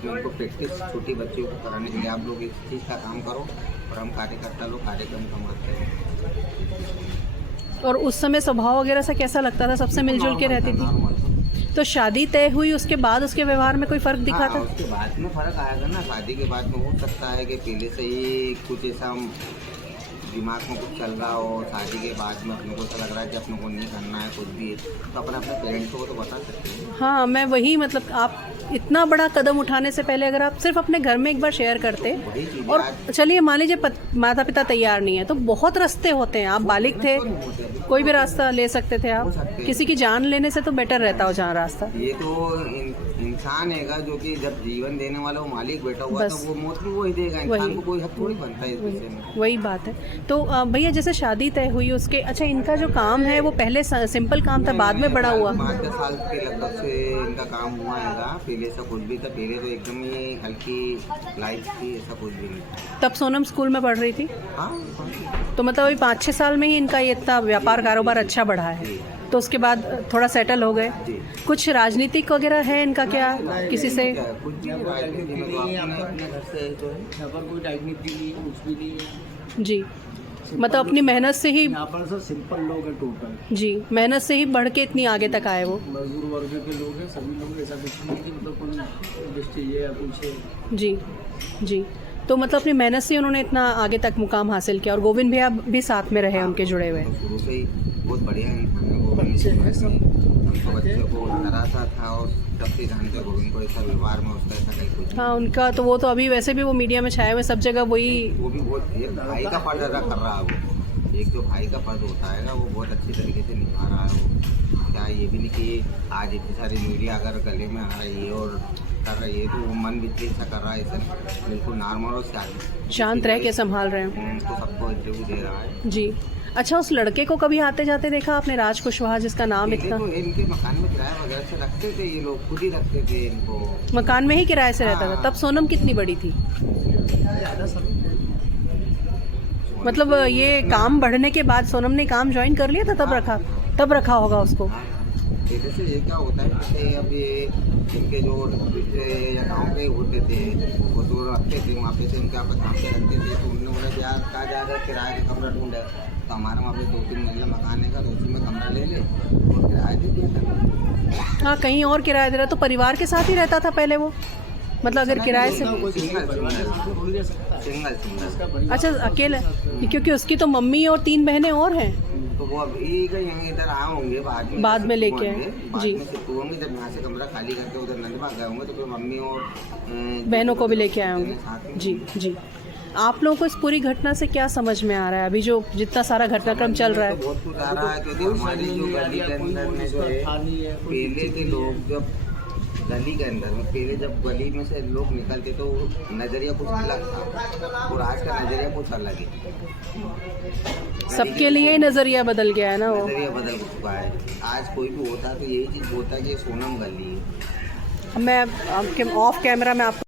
उनको प्रैक्टिस छोटी बच्चों को कराने के लिए आप लोग इस चीज़ का काम करो और हम कार्यकर्ता लोग कार्यक्रम संभालते हैं। और उस समय स्वभाव वगैरह सा कैसा लगता था? सबसे मिलजुल के रहती थी? तो शादी तय हुई उसके बाद उसके व्यवहार में कोई फ़र्क दिखा था? उसके बाद में फ़र्क आएगा ना। शादी के बाद में हो सकता है कि पहले से ही कुछ ऐसा दिमाग में कुछ चल रहा हो, शादी के बाद में अपने को ऐसा लग रहा है कि अपने को नहीं करना है कुछ भी, तो अपने पेरेंट्स को तो बता सकते हैं। हाँ, मैं वही मतलब आप इतना बड़ा कदम उठाने से पहले अगर आप सिर्फ अपने घर में एक बार शेयर करते, और चलिए मान लीजिए माता पिता तैयार नहीं है तो बहुत रास्ते होते हैं। आप बालिग थे, कोई भी रास्ता ले सकते थे आप। किसी की जान लेने से तो बेटर रहता हो जहाँ रास्ता। ये तो इंसान है जो कि जब जीवन देने वाला वो मालिक बैठा हुआ तो वो मौत भी वही देगा। इंसान को कोई हक थोड़ी बनता है इस विषय में। वही बात है। तो भैया जैसे शादी तय हुई उसके, अच्छा इनका जो काम है वो पहले सिंपल काम था, बाद में बड़ा हुआ? 5-10 साल के लगभग से इनका काम हुआ है। पहले ऐसा कुछ भी था, पहले तो एकदम ही हल्की लाइफ थी, ऐसा कुछ भी नहीं। तब सोनम स्कूल में पढ़ रही थी? हाँ। तो मतलब अभी 5-6 साल में ही इनका ये इतना व्यापार कारोबार अच्छा बढ़ा है, तो उसके बाद थोड़ा सेटल हो गए। कुछ राजनीतिक वगैरह है इनका क्या किसी से? कुछ भी राजनीति में तो अपने घर से तो यहाँ पर कोई राजनीति नहीं, कुछ भी नहीं है जी। मतलब अपनी मेहनत से ही, यहाँ पर सर सिंपल लोग हैं टोटल जी, मेहनत से ही बढ़ के इतनी आगे तक आए वो। मजदूर वर्ग के लोग हैं, सभी लोग। ऐसा कुछ नहीं कि मतलब कोई दृष्टि है या कुछ है। जी जी। तो मतलब अपनी मेहनत से उन्होंने इतना आगे तक मुकाम हासिल किया, और गोविंद भैया भी साथ में रहे उनके जुड़े हुए। शुरू से ही बहुत बढ़िया बच्चे को डराता था और तब से जानते गोविंद को ऐसा व्यवहार में उसका ऐसा कहीं कुछ। हाँ, उनका तो वो तो अभी वैसे भी वो मीडिया में छाए हुए सब जगह वही। वो भी बहुत एक भाई का फर्ज अदा कर रहा है वो। एक जो भाई का फर्ज होता है ना वो बहुत अच्छी तरीके से निभा रहा है वो। क्या ये भी नहीं कि आज इतनी सारी मीडिया अगर गले में आ रही है और कर रही है तो वो मन भी अच्छा कर रहा है, ऐसा बिल्कुल नॉर्मल और शांत रह के संभाल रहे हैं तो सबको इंटरव्यू दे रहा है। जी। अच्छा, उस लड़के को कभी आते जाते देखा आपने, राज कुशवाहा, जिसका नाम इतना? तो इनके मकान में किराया वगैरह से रखते थे ये लोग, खुद ही रखते थे इनको। मकान में ही किराए से रहता था? तब सोनम कितनी बड़ी थी? मतलब ये काम बढ़ने के बाद सोनम ने काम ज्वाइन कर लिया था, तब रखा होगा उसको। जैसे ये क्या होता है, जैसे अब ये इनके जो या गाँव के होते थे वो तो रखते थे वहाँ पे से उनके यहाँ पर काम पे रखते थे, तो उन्होंने बोला कि यार कहा जाएगा किराए का कमरा ढूंढे, तो हमारे वहाँ पे 2-3 मंजिला मकान है तो उसी में कमरा ले ले और किराया दे दिया था। हाँ, कहीं और किराया दे रहा, तो परिवार के साथ ही रहता था पहले वो? मतलब अगर किराए से सिंगल। अच्छा, अकेले? क्योंकि उसकी तो मम्मी और 3 बहनें और हैं। तो वो अभी कहीं इधर आए होंगे, बाद में लेके आए। जी। होंगे जब यहाँ से कमरा खाली करके उधर नंदबाग गए होंगे तो फिर मम्मी और बहनों को भी लेके आए होंगे। जी जी। आप लोगों को इस पूरी घटना से क्या समझ में आ रहा है अभी जो जितना सारा घटनाक्रम चल रहा है? तो बहुत कुछ आ रहा है क्योंकि हमारी जो गली के अंदर में जो है पहले के लोग जब गली के अंदर में पहले जब गली में से लोग निकलते तो नज़रिया कुछ अलग था और आज का नज़रिया कुछ अलग है। सबके लिए ही नज़रिया बदल गया है ना, वो नज़रिया बदल चुका है। आज कोई भी होता तो यही चीज़ होता कि ये सोनम गली है। मैं आपके ऑफ कैमरा में आपको